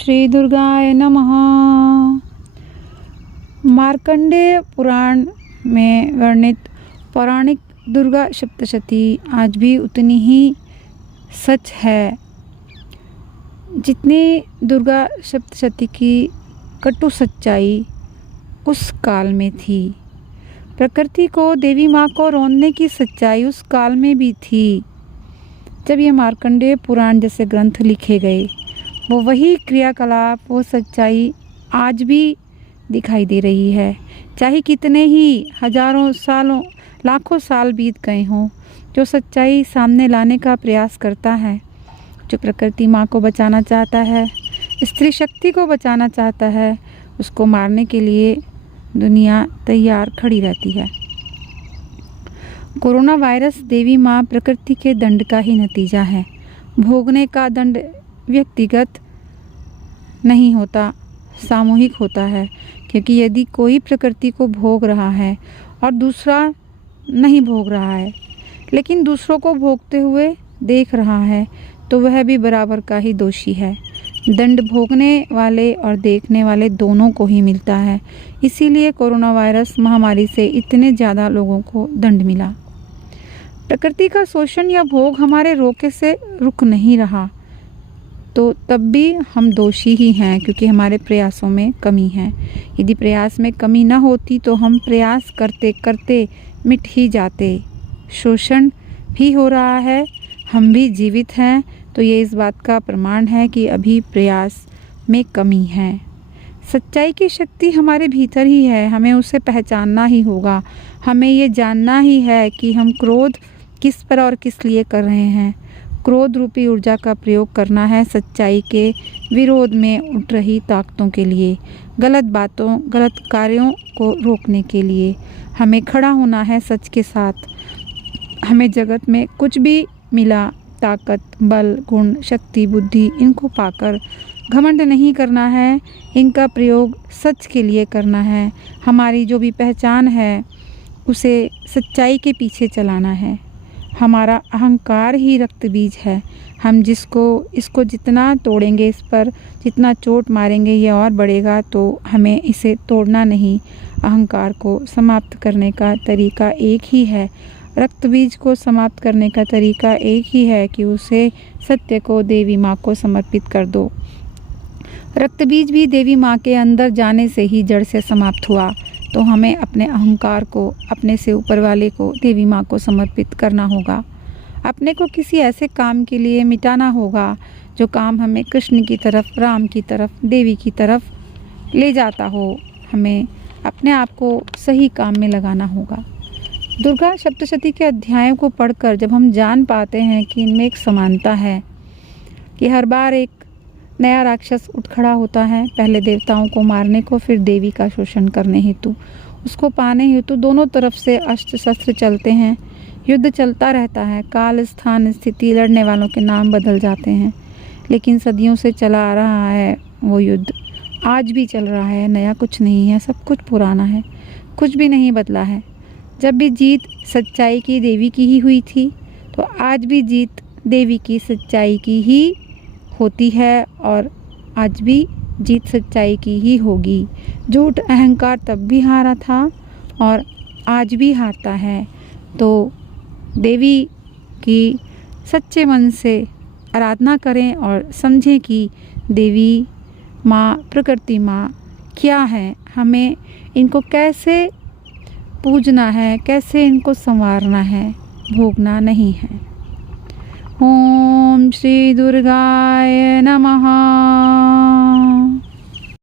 श्री दुर्गाय नमः। मार्कंडेय पुराण में वर्णित पौराणिक दुर्गा सप्तशती आज भी उतनी ही सच है जितनी दुर्गा सप्तशती की कटु सच्चाई उस काल में थी। प्रकृति को, देवी माँ को रोनने की सच्चाई उस काल में भी थी। जब ये मार्कंडेय पुराण जैसे ग्रंथ लिखे गए, वो वही क्रियाकलाप, वो सच्चाई आज भी दिखाई दे रही है। चाहे कितने ही हजारों सालों, लाखों साल बीत गए हों, जो सच्चाई सामने लाने का प्रयास करता है, जो प्रकृति माँ को बचाना चाहता है, स्त्री शक्ति को बचाना चाहता है, उसको मारने के लिए दुनिया तैयार खड़ी रहती है। कोरोना वायरस देवी माँ प्रकृति के दंड का ही नतीजा है। भोगने का दंड व्यक्तिगत नहीं होता, सामूहिक होता है। क्योंकि यदि कोई प्रकृति को भोग रहा है और दूसरा नहीं भोग रहा है, लेकिन दूसरों को भोगते हुए देख रहा है, तो वह भी बराबर का ही दोषी है। दंड भोगने वाले और देखने वाले दोनों को ही मिलता है। इसीलिए कोरोना वायरस महामारी से इतने ज़्यादा लोगों को दंड मिला। प्रकृति का शोषण या भोग हमारे रोके से रुक नहीं रहा, तो तब भी हम दोषी ही हैं, क्योंकि हमारे प्रयासों में कमी है। यदि प्रयास में कमी न होती तो हम प्रयास करते करते मिट ही जाते। शोषण भी हो रहा है, हम भी जीवित हैं, तो ये इस बात का प्रमाण है कि अभी प्रयास में कमी है। सच्चाई की शक्ति हमारे भीतर ही है, हमें उसे पहचानना ही होगा। हमें ये जानना ही है कि हम क्रोध किस पर और किस लिए कर रहे हैं। क्रोध रूपी ऊर्जा का प्रयोग करना है सच्चाई के विरोध में उठ रही ताकतों के लिए, गलत बातों, गलत कार्यों को रोकने के लिए। हमें खड़ा होना है सच के साथ। हमें जगत में कुछ भी मिला, ताकत, बल, गुण, शक्ति, बुद्धि, इनको पाकर घमंड नहीं करना है। इनका प्रयोग सच के लिए करना है। हमारी जो भी पहचान है उसे सच्चाई के पीछे चलाना है। हमारा अहंकार ही रक्त बीज है। हम इसको जितना तोड़ेंगे, इस पर जितना चोट मारेंगे, ये और बढ़ेगा। तो हमें इसे तोड़ना नहीं, अहंकार को समाप्त करने का तरीका एक ही है। रक्त बीज को समाप्त करने का तरीका एक ही है कि उसे सत्य को, देवी माँ को समर्पित कर दो। रक्त बीज भी देवी माँ के अंदर जाने से ही जड़ से समाप्त हुआ। तो हमें अपने अहंकार को, अपने से ऊपर वाले को, देवी माँ को समर्पित करना होगा। अपने को किसी ऐसे काम के लिए मिटाना होगा जो काम हमें कृष्ण की तरफ, राम की तरफ, देवी की तरफ ले जाता हो। हमें अपने आप को सही काम में लगाना होगा। दुर्गा सप्तशती के अध्यायों को पढ़कर जब हम जान पाते हैं कि इनमें एक समानता है, कि हर बार एक नया राक्षस उठ खड़ा होता है, पहले देवताओं को मारने को, फिर देवी का शोषण करने हेतु, उसको पाने हेतु दोनों तरफ से अस्त्र शस्त्र चलते हैं। युद्ध चलता रहता है। काल, स्थान, स्थिति, लड़ने वालों के नाम बदल जाते हैं, लेकिन सदियों से चला आ रहा है वो युद्ध, आज भी चल रहा है। नया कुछ नहीं है, सब कुछ पुराना है, कुछ भी नहीं बदला है। जब भी जीत सच्चाई की, देवी की ही हुई थी, तो आज भी जीत देवी की, सच्चाई की ही होती है, और आज भी जीत सच्चाई की ही होगी। झूठ, अहंकार तब भी हारा था और आज भी हारता है। तो देवी की सच्चे मन से आराधना करें और समझें कि देवी माँ, प्रकृति माँ क्या है, हमें इनको कैसे पूजना है, कैसे इनको संवारना है, भोगना नहीं है। ओम श्री दुर्गाय नमः।